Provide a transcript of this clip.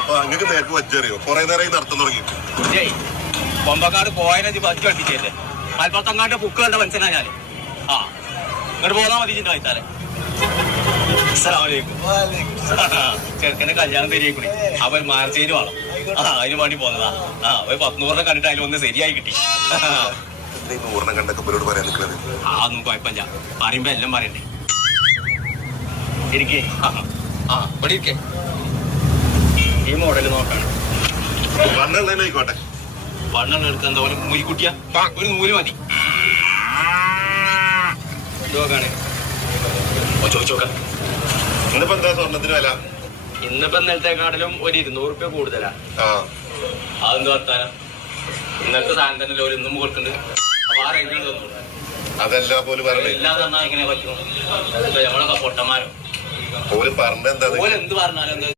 അപ്പൊ അങ്ങക്ക് നേരത്തെ വച്ചറിയോ കൊറേ നേരം നടത്താൻ തുടങ്ങി കൊമ്പക്കാട് പോയതിനെ ബസ് കട്ടിച്ചല്ലേ മലപ്പുറത്തങ്ങാണ്ട് ബുക്ക് കണ്ട മനസ്സിലാ ഞാന് ആ ഇങ്ങോട്ട് പോന്നാ മതി ചിന്റെ വൈത്താലെ ചെറുക്കന്റെ കല്യാണം തരികൂടി അവൻ മാർച്ചേരി വേണം അതിന് വേണ്ടി പോന്നതാ ഒരു 100 കണ്ടിട്ട് അതിൽ ഒന്ന് ശരിയായി കിട്ടി 100 കണ്ടൊക്കെ ഇവരോട് പറയാൻ നിൽക്കുന്നത് അതൊന്നും കുഴപ്പമില്ല പറയുമ്പോ എല്ലാം പറയണ്ടേ ഇരിക്കേ ഇവിടെ ഇരിക്കേ ഈ മോഡല് നോക്കാണ് വണ്ണുള്ളതിനായിക്കോട്ടെ വണ്ണെണ്ണം എടുത്ത് എന്താ പോലെ മൂലിക്കുട്ടിയാ ഒരു നൂല് മതി നോക്കാണ് ചോദിച്ചോക്കാം ഇന്നിപ്പോ എന്താ സ്വർണ്ണത്തിന് വില ഇന്നിപ്പോ ഇന്നലത്തെക്കാട്ടിലും ഒരു 200 രൂപ കൂടുതലാ അതെന്ത് വർത്താനം ഇന്നത്തെ സാധനം തന്നെ ഒരു ഇന്നും കൊടുക്കുന്നുണ്ട് അപ്പൊ ആ റേഞ്ചിൽ തന്നു അതെല്ലാ പോലും പറഞ്ഞേ എല്ലാം തന്നാ എങ്ങനെ പറ്റും നമ്മളൊക്കെ പൊട്ടന്മാരോ ഓല് പറഞ്ഞെന്താ ഓല് എന്ത് പറഞ്ഞാലും